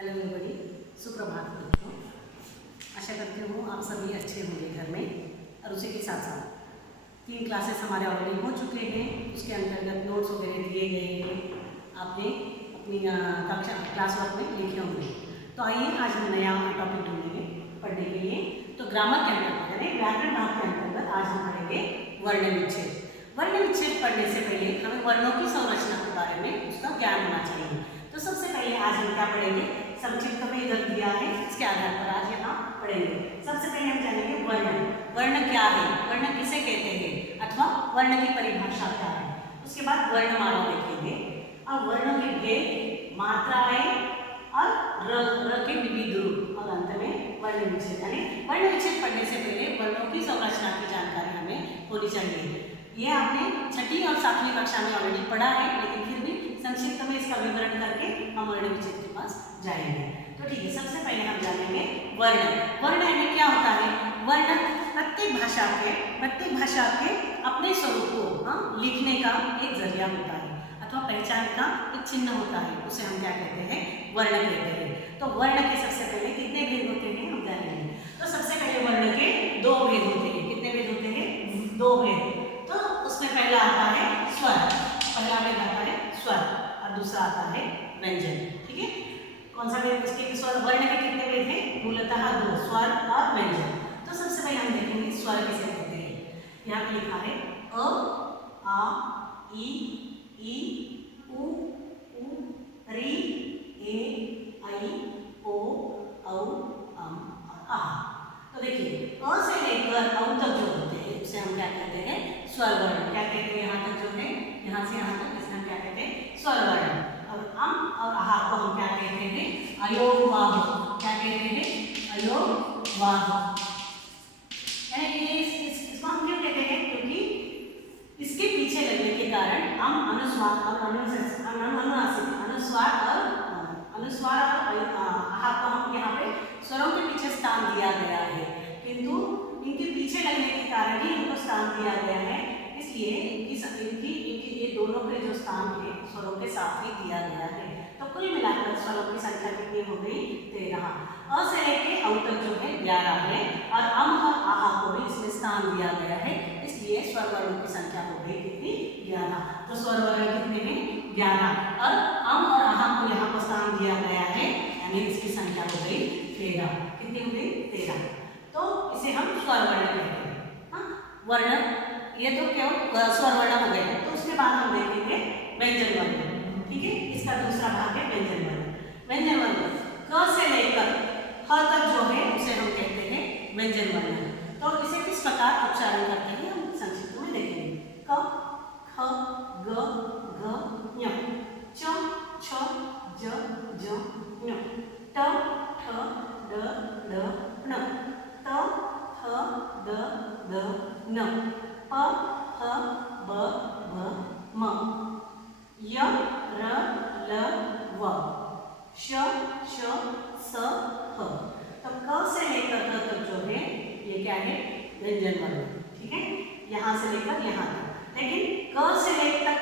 Hello everybody, सुप्रभात बच्चों। आशा करती हूँ आप सभी अच्छे होंगे घर में। और उसी के साथ साथ 3 क्लासेस हमारे ऑलरेडी हो चुके हैं, उसके अंतर्गत नोट्स वगैरह दिए गए हैं, आपने अपनी कक्षा क्लास वर्क में लिखे होंगे। तो आइए आज हम नया टॉपिक ढूंढेंगे पढ़ने के लिए। तो ग्रामर के अंतर्गत यानी व्याकरण भाग के अंतर्गत आज हम पढ़ेंगे वर्ण विच्छेद। वर्ण विच्छेद पढ़ने से पहले हमें वर्णों की संरचना के बारे में उसका ज्ञान होना चाहिए। तो सबसे पहले आज हम क्या पढ़ेंगे, संक्षिप्त में इधर दिया है, इसके आधार पर आज यहाँ पढ़ेंगे। सबसे पहले हम जानेंगे वर्ण। वर्ण क्या है, वर्ण किसे कहते हैं, अथवा वर्ण की परिभाषा क्या है। उसके बाद वर्णमाला देखेंगे और वर्णों के भेद, मात्राएं और र के विविध रूप, और अंत में वर्ण विच्छेद। यानी वर्ण विच्छेद पढ़ने से पहले वर्णों की संरचना की जानकारी हमें होनी चाहिए। ये आपने 6ठी और 7वीं कक्षा में ऑलरेडी पढ़ा है, लेकिन फिर भी संक्षिप्त में इसका विवरण करके हम वर्ण विच्छेद के पास जाएंगे। तो ठीक है, सबसे पहले हम जानेंगे वर्ण। वर्ण यानी क्या होता है। वर्ण प्रत्येक भाषा के अपने स्वरूप को लिखने का एक जरिया होता है, अथवा पहचान का एक चिन्ह होता है। उसे हम क्या कहते हैं, वर्ण कहते हैं। तो वर्ण के सबसे पहले कितने भेद होते हैं हम जानेंगे। तो सबसे पहले वर्ण के 2 भेद होते हैं। कितने भेद होते हैं, 2 भेद। तो उसमें पहला आता है स्वर, पहला भेद आता है स्वर और दूसरा आता है व्यंजन। ठीक है, कौन सा भेद, उसके स्वर वर्ण के कितने भेद हैं, मूलतः 2, स्वर और व्यंजन। तो सबसे पहले हम देखेंगे स्वर किसे कहते हैं। यहाँ पे लिखा है अ, आ, ई, उ, री, ए, ऐ, ओ, औ, अम और आ। तो देखिए अ से लेकर औ तक जो होते हैं उसे हम क्या कहते हैं, स्वर वर्ण। क्या कहते हैं, यहाँ तक जो है, यहाँ से यहाँ तक इसे हम क्या कहते हैं, स्वर वर्ण। और अम और आहा को हम क्या कहते हैं, अयोगवाह। क्या कहते हैं, अयोगवाह। यानी इसको हम क्यों कहते हैं, क्योंकि इसके पीछे लगने के कारण अम अनुस्वार और अनुस्वार और आहा को हम यहाँ पे स्वरों के पीछे स्थान दिया गया है, किंतु इनके पीछे लगने के कारण ही इनको स्थान दिया गया है। इसलिए इनकी ये दोनों के जो स्थान है स्वरों के साथ ही दिया गया है। तो कुल मिलाकर स्वरों की संख्या कितनी हो गई, 13। अ से लेके औ तक जो है 11 है, और अम और आहा को भी इसमें स्थान दिया गया है। इसलिए स्वर वर्णों की संख्या हो गई कितनी, 11। तो स्वर वर्ण कितने हैं, 11, और अम और आहा को यहाँ पर स्थान दिया गया है, यानी इसकी संख्या हो गई 13। कितनी हो गई, 13। तो इसे हम स्वर वर्ण कहते हैं। वर्ण ये तो केवल स्वर वर्ण हो गए। तो उसके बाद हम देखेंगे व्यंजन वर्ण। ठीक है, इसका दूसरा भाग है व्यंजन वर्ण। व्यंजन वर्ण क से लेकर ह तक जो है उसे हम कहते हैं व्यंजन वर्ण। तो इसे किस प्रकार उच्चारण करते हैं हम संक्षिप्त में देखेंगे। क, ख, ग, घ, ञ, च, छ, ज, ञ, ट, ठ, ड, ण, त, थ, द, न, प, ह, ब, भ, म, य, र, ल, व, श, श, स, ह। तो क से लेकर क तक जो है ये क्या है, व्यंजन वर्ण। ठीक है, यहाँ से लेकर यहाँ तक। लेकिन क से लेकर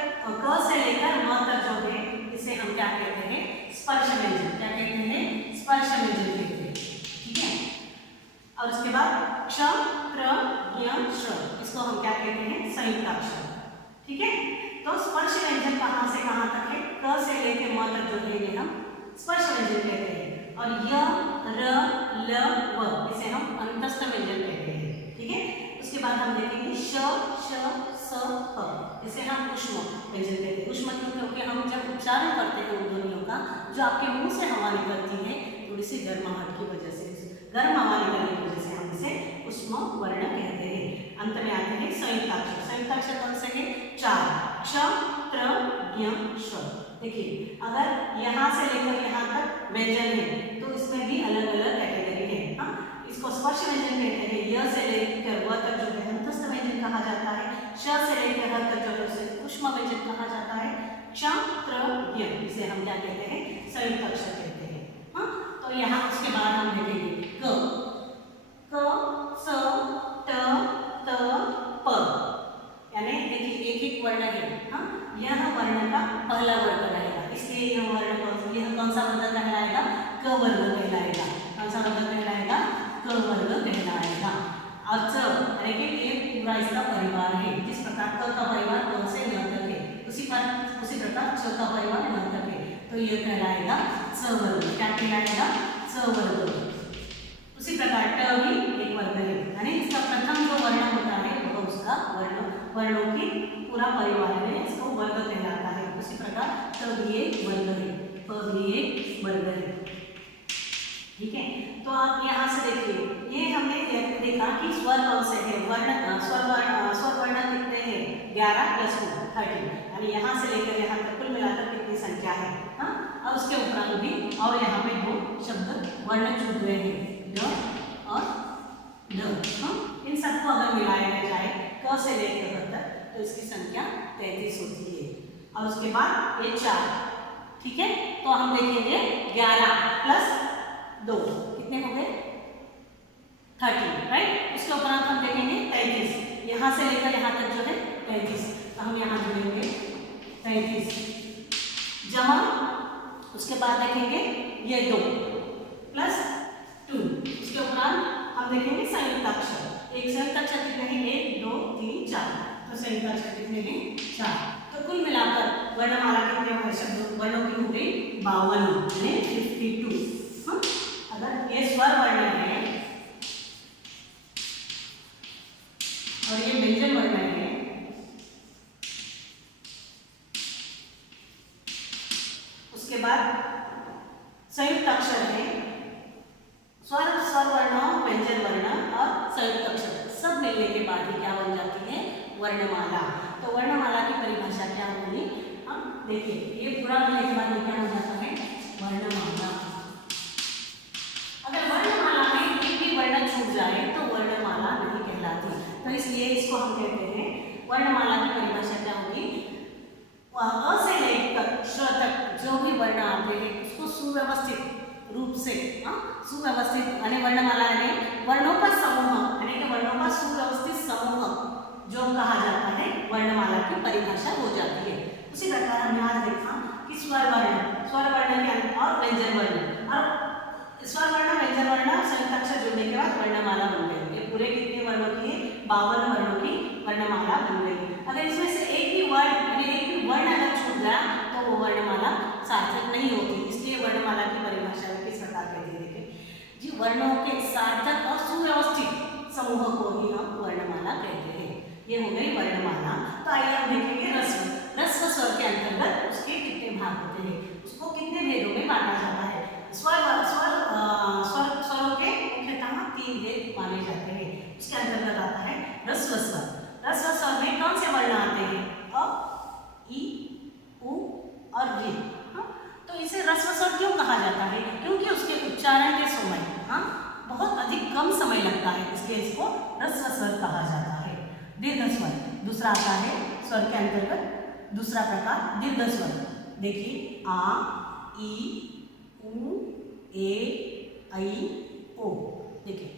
म तक जो है इसे हम क्या कहते हैं, स्पर्श व्यंजन। क्या कहते हैं, स्पर्श व्यंजन कहते हैं। ठीक है, और उसके बाद क्ष, त्र, ज्ञ, श, इसको हम क्या कहते हैं, संयुक्ताक्षर। ठीक है, तो स्पर्श व्यंजन कहाँ से कहाँ तक है, क से लेकर म तक जो है ये हम स्पर्श व्यंजन कहते हैं। और य, र, ल, व इसे हम अंतस्थ व्यंजन कहते हैं। ठीक है, उसके बाद हम देखेंगे श, श, स, ह, इसे हम ऊष्म व्यंजन कहते हैं। ऊष्म क्योंकि हम जब उच्चारण करते हैं उन ध्वनियों का, जो आपके मुंह से हवा निकलती है, थोड़ी सी गर्माहट की वजह से, गर्म हवा निकलने की वजह से हम इसे ऊष्म वर्ण कहते हैं। अंत में आते हैं संयुक्ताक्षर। संयुक्ताक्षर कौन से हैं, 4, क्ष, त्र, ज्ञ, श। देखिए अगर यहाँ से लेकर यहाँ तक व्यंजन है तो इसमें भी अलग अलग कैटेगरी है। इसको स्पर्श व्यंजन कहते हैं। य से लेकर व तक जो है अंतस्थ व्यंजन कहा जाता है। श से लेकर ह तक जो है उसे ऊष्म व्यंजन कहा जाता है। क्ष, त्र, ज्ञ इसे हम क्या कहते हैं, संयुक्त अक्षर कहते हैं। तो यहाँ उसके बाद हम देखेंगे क, स, ट, त, प। यानी देखिए एक एक वर्ण है। यह वर्ण का पहला वर्ण रहेगा, इसलिए यह वर्ण यह कौन सा वर्ण कहलाएगा, क क वर्ग कहलाएगा। कौन सा वर्ग कहलाएगा? क वर्ग कहलाएगा। और च यानी कि ये पूरा इसका परिवार है। जिस प्रकार क का परिवार क से न तक है, उसी प्रकार च का परिवार न तक है, तो ये कहलाएगा च वर्ग। क्या कहलाएगा? च वर्ग। उसी प्रकार ट भी एक वर्ग है, यानी इसका प्रथम जो वर्ण होता है वह उसका वर्णों की पूरा परिवार है, इसको वर्ग कहलाता है। उसी प्रकार ट भी एक वर्ग है, प भी एक वर्ग है। ठीक है, तो आप यहाँ से देखिए, ये हमने देखा कि स्वर कौन से है, स्वर वर्ण कितने हैं? 11 + 2 13, यानी यहाँ से लेकर यहाँ तक कुल मिलाकर कितनी संख्या है। हाँ, और उसके उपरांत भी और यहाँ पे 2 शब्द वर्ण छूट रहे हैं, ड और ड। हाँ, इन सबको अगर मिलाया जाए क से लेकर क तक, तो इसकी संख्या 33 होती है। और उसके बाद ये 4। ठीक है, तो हम देखेंगे 11 + 2 कितने हो गए? 30, राइट। उसके उपरांत हम देखेंगे 33, यहाँ से लेकर यहाँ तक जो है 33, तो हम यहाँ जोड़ेंगे 33 जमा, उसके बाद देखेंगे ये 2 + 2, उसके उपरांत हम देखेंगे संयुक्त अक्षर। एक संयुक्त अक्षर कितने हैं? 1 2 3 4, तो संयुक्त अक्षर कितने हैं? 4। तो कुल मिलाकर वर्णमाला कितने शब्द वर्णों की हो गई? 52 यानी 52। अगर ये स्वर वर्ण है और ये व्यंजन वर्ण है, उसके बाद संयुक्त अक्षर है, स्वर वर्ण, व्यंजन वर्ण और संयुक्त अक्षर सब मिलने के बाद ही क्या बन जाती है? वर्णमाला। तो वर्णमाला की परिभाषा क्या होगी? हम देखिए, ये पूरा होने के बाद क्या हो जाता है? वर्णमाला। अगर वर्णमाला में एक भी वर्ण छूट जाए तो वर्णमाला नहीं कहलाती। तो इसलिए इसको हम कहते हैं, वर्णमाला की परिभाषा क्या होगी? अ से लेकर श तक जो भी वर्ण आते हैं उसको सुव्यवस्थित रूप से, सुव्यवस्थित यानी वर्णमाला यानी वर्णों का समूह, यानी कि वर्णों का सुव्यवस्थित समूह जो कहा जाता है, वर्णमाला की परिभाषा हो जाती है। उसी प्रकार हमने आज देखा कि स्वर वर्ण के अंदर और व्यंजन वर्ण, और स्वर वर्ण, व्यंजन वर्ण, संयुक्त अक्षर जुड़ने के बाद वर्णमाला बन गई। ये पूरे कितने वर्णों की है? 52 वर्णों की वर्णमाला बन गई। अगर इसमें से एक भी वर्ण यानी एक भी वर्ण अगर छूट गया तो वो वर्णमाला सार्थक नहीं होती। इसलिए वर्णमाला की परिभाषा किस प्रकार कहते हैं? देखिए जी, वर्णों के सार्थक और सुव्यवस्थित समूह को ही हम वर्णमाला कहते हैं। ये हो गई वर्णमाला। तो आइए हम देखेंगे रस्व स्वर के अंतर्गत उसके कितने भाग होते हैं, उसको कितने भेदों में बांटा जाता है। स्वरों के मुख्यतः 3 भेद माने जाते हैं। उसके अंतर्गत आता है रस्व स्वर। रस्व स्वर में कौन से वर्ण आते हैं? अ, ई, उ और ऋ। तो इसे रस्व स्वर क्यों कहा जाता है? क्योंकि उसके उच्चारण के समय बहुत अधिक कम समय लगता है, इसलिए इसको रस्व स्वर कहा जाता है। दीर्घ स्वर दूसरा आता है स्वर के अंतर्गत, दूसरा प्रकार दीर्घ स्वर। देखिए आ, ई, उ, ए, ऐ, ओ। देखिए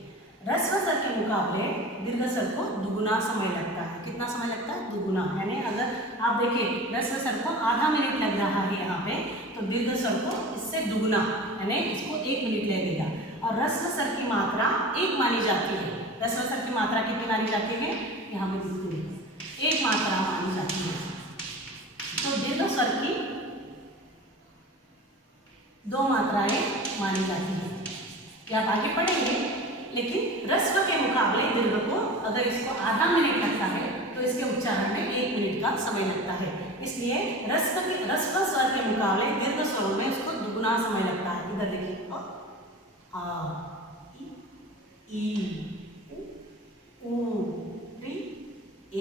रस्व स्वर के मुकाबले दीर्घ स्वर को दुगुना समय लगता है। कितना समय लगता है? दुगुना। यानी अगर आप देखिए रस्व स्वर को आधा मिनट लग रहा है यहाँ पे, तो दीर्घ स्वर को इससे दुगुना यानी इसको 1 मिनट लगेगा। और रस्व स्वर की मात्रा 1 मानी जाती है। रस्व स्वर की मात्रा कितनी मानी जाती है? यहाँ पे 1 मात्रा मानी जाती है। तो दीर्घ स्वर की 2 मात्राएं मानी जाती है। क्या आप आगे पढ़ेंगे? लेकिन रस्व के मुकाबले दीर्घ को अगर इसको आधा मिनट लगता है तो इसके उच्चारण में 1 मिनट का समय लगता है। इसलिए रस्व स्वर के मुकाबले दीर्घ स्वरों में उसको दुगुना समय लगता है। इधर देखिए आ, ई, उ, ऋ, ए,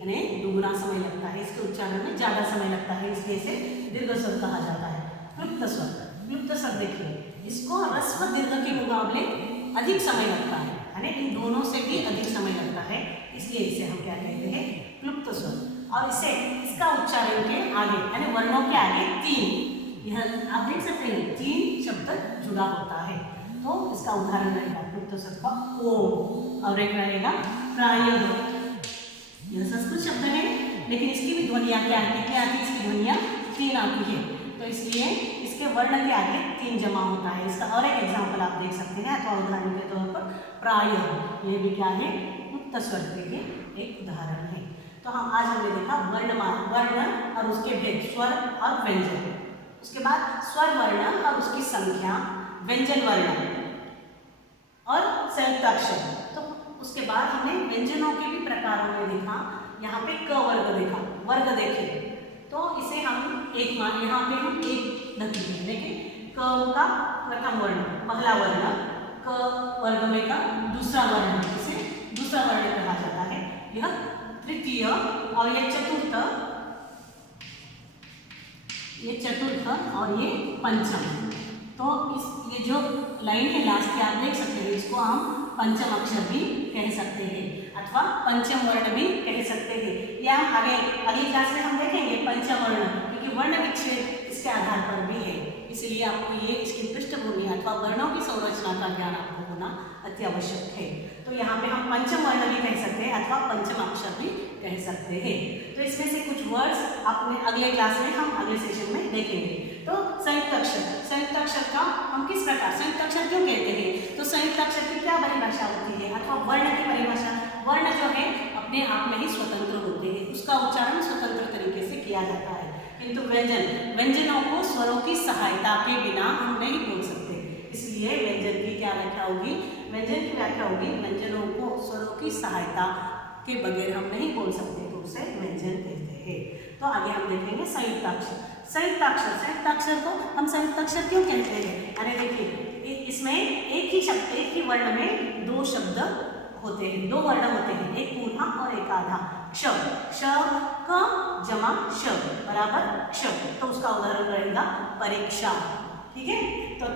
यानी दुगुना समय लगता है। इसके उच्चारण में ज्यादा समय लगता है, इसलिए इसे दीर्घ स्वर कहा जाता है। क्लुप्त स्वर देखिए, इसको रस्व दीर्घ के मुकाबले अधिक समय लगता है, यानी इन दोनों से भी अधिक समय लगता है, इसलिए इसे हम क्या कहते हैं? क्लुप्त स्वर। और इसे इसका उच्चारण के आगे यानी वर्णों के आगे 3, यह आप देख सकते हैं 3 शब्द जुड़ा होता है। तो इसका उदाहरण रहेगा क्लुप्त स्वर का ओम, और एक रहेगा प्रायः। यह संस्कृत शब्द है, लेकिन इसकी भी ध्वनियाँ क्या है? कितनी आती है इसकी ध्वनियाँ? 3 आती है। तो इसलिए इसके इसके वर्ण के आगे 3 जमा होता है। इसका और एक एग्जाम्पल आप देख सकते हैं अथवा उदाहरण के तौर पर प्रायः, ये भी क्या है, मुक्त स्वर के लिए एक उदाहरण है। तो हम आज हमने देखा वर्ण और उसके भेद, स्वर और व्यंजन। उसके बाद स्वर वर्ण और उसकी संख्या, व्यंजन वर्ण और संयुक्त अक्षर। तो उसके बाद हमने व्यंजनों के भी प्रकारों में देखा। यहाँ पे क वर्ग देखा, वर्ग देखे तो इसे हम एक मान, यहाँ पे हम एक नतीजे देखें। क का प्रथम वर्ण, पहला वर्ण, क वर्ग में का दूसरा वर्ण, इसे दूसरा वर्ण कहा जाता है। यह तृतीय और ये चतुर्थ और ये पंचम। तो ये जो लाइन है लास्ट की आप देख सकते हैं, इसको हम पंचम अक्षर भी कह सकते हैं अथवा पंचम वर्ण भी कह सकते हैं। या अगली क्लास में हम देखेंगे पंचम वर्ण, क्योंकि वर्ण विच्छेद इसके आधार पर भी है, इसलिए आपको ये इसकी पृष्ठभूमि अथवा वर्णों की संरचना का ज्ञान आपको होना अति आवश्यक है। तो यहाँ पे हम पंचम वर्ण भी कह सकते हैं अथवा पंचम अक्षर भी कह सकते हैं। तो इसमें से कुछ वर्ड्स अपने अगले क्लास में हम अगले सेशन में देखेंगे। तो संयुक्त अक्षर का हम किस प्रकार, संयुक्त अक्षर क्यों कहते हैं, तो संयुक्त अक्षर की क्या परिभाषा होती है अथवा वर्ण की परिभाषा। वर्ण जो है अपने आप में ही स्वतंत्र होते हैं, उसका उच्चारण स्वतंत्र तरीके से किया जाता है, किंतु व्यंजनों को स्वरों की सहायता के बिना हम नहीं बोल सकते, इसलिए व्यंजन की क्या व्याख्या होगी, व्यंजन की व्याख्या होगी व्यंजनों को स्वरों की सहायता के बगैर हम नहीं बोल सकते, तो उसे व्यंजन कहते हैं। तो आगे हम देखेंगे संयुक्त अक्षर को हम संयुक्त अक्षर क्यों कहते हैं। अरे देखिए, इसमें एक ही वर्ण में 2 शब्द होते हैं, 2 वर्ण होते हैं, एक पूर्णा और एक आधा। क्ष, क जमा श बराबर क्ष, तो उसका उदाहरण रहेगा परीक्षा। ठीक है, तो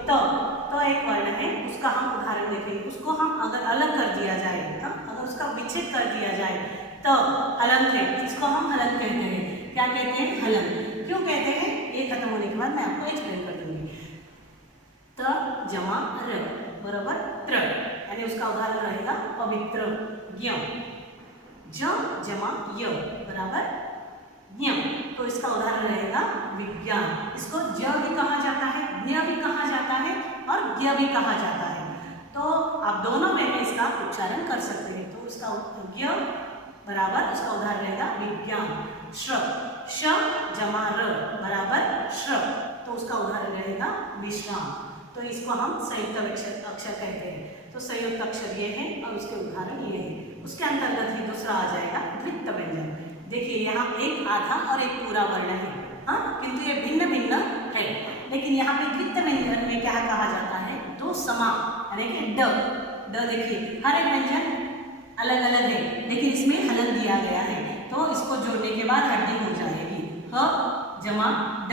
एक वर्ण है, उसका हम उदाहरण देखेंगे। उसको हम अगर अलग कर दिया जाए, अगर उसका विच्छेद कर दिया जाए, तो हलंत है, इसको हम हलंत कहते हैं। क्या कहते हैं, हलंत। क्यों कहते हैं, ये खत्म होने के बाद मैं आपको एक्सप्लेन कर दूंगी। त जमा र बराबर त्र, यानी उसका उदाहरण रहेगा पवित्र। ज्ञ, ज जमा य बराबर ज्ञ, तो इसका उदाहरण रहेगा विज्ञान। इसको ज भी कहा जाता है, ज्ञ भी कहा जाता है और ज्ञ भी कहा जाता है, तो आप दोनों में इसका उच्चारण कर सकते हैं। तो इसका ज्ञ बराबर उसका उदाहरण रहेगा विज्ञान। श्र, श जमा र बराबर श्र, तो उसका उदाहरण रहेगा विश्राम। तो इसको हम संयुक्त अक्षर कहते हैं। तो संयुक्त अक्षर ये है और उसके उदाहरण ये है। उसके अंतर्गत ही दूसरा आ जाएगा द्वित्व व्यंजन। देखिए, यहाँ एक आधा और एक पूरा वर्ण है, हाँ, किंतु ये भिन्न भिन्न है, लेकिन यहाँ पे द्वित्व व्यंजन में क्या कहा जाता है, 2 समा, यानी कि ड देखिए हर एक व्यंजन अलग अलग है, लेकिन इसमें हलन दिया गया है, तो इसको जोड़ने के बाद हड्डी हो जाएगी। ह जमा ड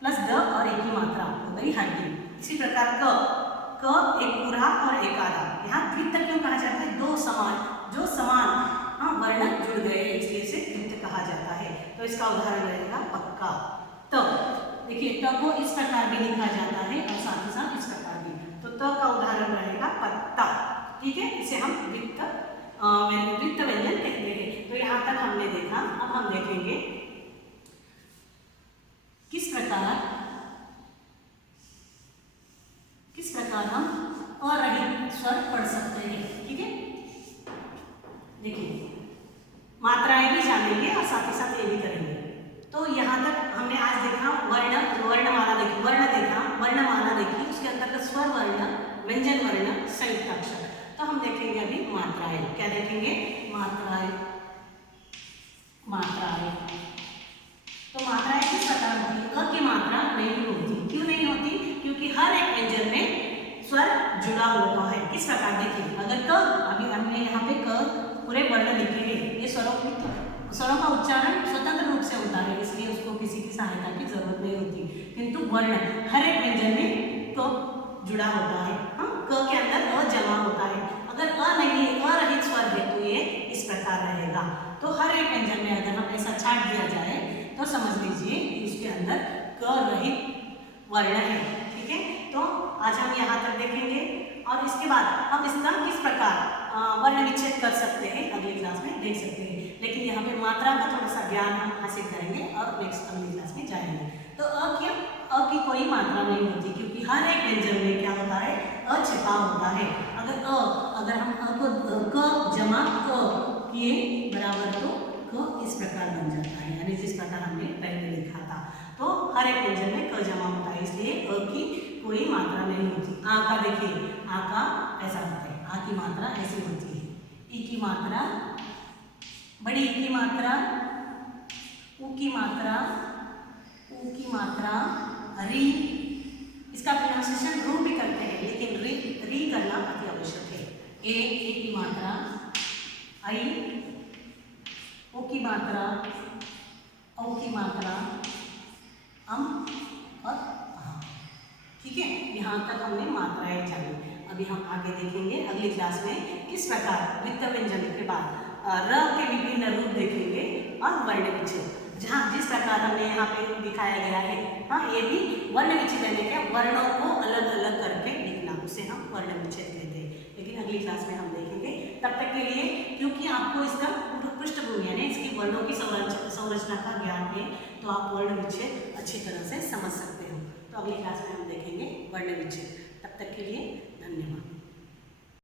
प्लस ड और एक की मात्रा हो गई हड्डी। इसी प्रकार क एक पूरा और एक आधा। यहाँ द्वित्व क्यों कहा जाता है, 2 समान, जो समान वर्ण जुड़ गए हैं, इसलिए इसे द्वित्व कहा जाता है। तो इसका उदाहरण रहेगा पक्का। त देखिए, त को इस प्रकार भी लिखा जाता है और साथ ही साथ इस प्रकार भी, तो त का उदाहरण रहेगा पत्ता। ठीक है, इसे हम द्वित्व व्यंजन कहते हैं। तो यहाँ तक हमने देखा। अब हम देखेंगे किस प्रकार हम अरहित स्वर पढ़ सकते हैं। ठीक है, देखिए मात्राएं भी जानेंगे और साथ ही साथ ये भी करेंगे। तो यहाँ तक हमने आज देखा वर्णमाला देखी, वर्णमाला देखी, उसके अंतर्गत स्वर वर्ण, व्यंजन वर्ण, संयुक्त अक्षर। तो हम देखेंगे अभी मात्राएं। क्या देखेंगे, मात्राएं। तो मात्राएं किस प्रकार होती है, अ की मात्रा नहीं होती। क्यों नहीं होती, क्योंकि हर एक व्यंजन में स्वर जुड़ा होता है। किस प्रकार देखिए, अगर क, अभी हमने यहाँ पे क पूरे वर्ण लिखे हैं, ये स्वरों का उच्चारण स्वतंत्र रूप से होता है, इसलिए उसको किसी की सहायता की जरूरत नहीं होती, किंतु वर्ण हर एक व्यंजन में क जुड़ा होता है। क के अंदर अ जमा होता है। अगर अ नहीं, अरहित स्वर है, तो ये इस प्रकार रहेगा। तो हर एक व्यंजन में अगर हम ऐसा छाट दिया जाए तो समझ लीजिए कि उसके अंदर क रहित वर्ण है। ठीक है, तो आज हम यहाँ तक देखेंगे और इसके बाद हम इसका किस प्रकार वर्ण विच्छेद कर सकते हैं अगली क्लास में देख सकते हैं। लेकिन यहाँ पे मात्रा का थोड़ा सा ज्ञान हम हासिल करेंगे और नेक्स्ट अगली क्लास में जाएंगे। तो अ की कोई मात्रा नहीं होती, क्योंकि हर एक व्यंजन में क्या होता है, अ छिपा होता है। अगर हम अ को क जमा क किए बराबर, तो क इस प्रकार बन जाता है, यानी जिस प्रकार हमने पहले लिखा था। तो हर एक व्यंजन में क जमा होता है, इसलिए अ की कोई मात्रा नहीं होती। आ का देखिए, आ का ऐसा होता है, आ की मात्रा ऐसी होती है, ई की मात्रा, बड़ी ई की मात्रा, उ की मात्रा, ऊ की मात्रा, री, इसका प्रोनाउंसिएशन रू भी करते हैं, लेकिन री करना अति आवश्यक है। ए की मात्रा, आई, ओ की मात्रा, औ की मात्रा, अम और अ। ठीक है, यहाँ तक हमने मात्राएं जानी। अभी हम आगे देखेंगे अगली क्लास में किस प्रकार वित्त व्यंजन के बाद र के विभिन्न रूप देखेंगे और वर्ण विच्छेद, जहाँ जिस प्रकार हमने यहाँ पे दिखाया गया है। हाँ, ये भी वर्ण विच्छेद यानी क्या, वर्णों को अलग अलग करके लिखना, उसे हम वर्ण विच्छेद कहते हैं। लेकिन अगली क्लास में हम देखेंगे। तब तक के लिए, क्योंकि आपको इसका पृष्ठभूमि यानी इसकी वर्णों की संरचना का ज्ञान है, तो आप वर्ण विच्छेद अच्छी तरह से समझ सकते हो। तो अगली क्लास में हम देखेंगे वर्ण विच्छेद। तब तक के लिए धन्यवाद।